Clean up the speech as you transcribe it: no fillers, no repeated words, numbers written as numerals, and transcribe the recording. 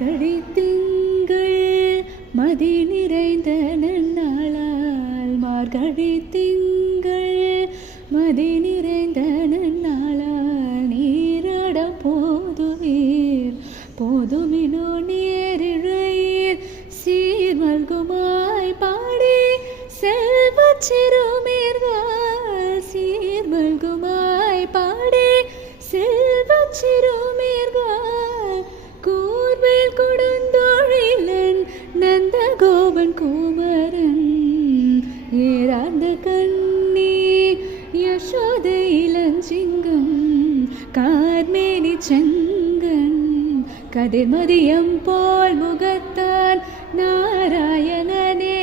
மார்கழி திங்கள் மதி நிறைந்த நன்னாளால் மார்கழி திங்கள் மதி நிறைந்த நன்னாளால் நீராட போதுவீர் போதுமினோ நேரிழையீர் சீர்மல்குமாய் பாடி செல்வச் சிறுமீர்கள் சீர்மல்குமாய் பாடி செல்வச் சிறுமீர்கள் கூர்வேல் கொடுந்தொழிலன் நந்தகோபன் குமரன் ஏறார்ந்த கண்ணி யசோதை இளஞ்சிங்கம் கார்மேனி செங்கன் கதிர்மதியம் போல் முகத்தான் நாராயணனே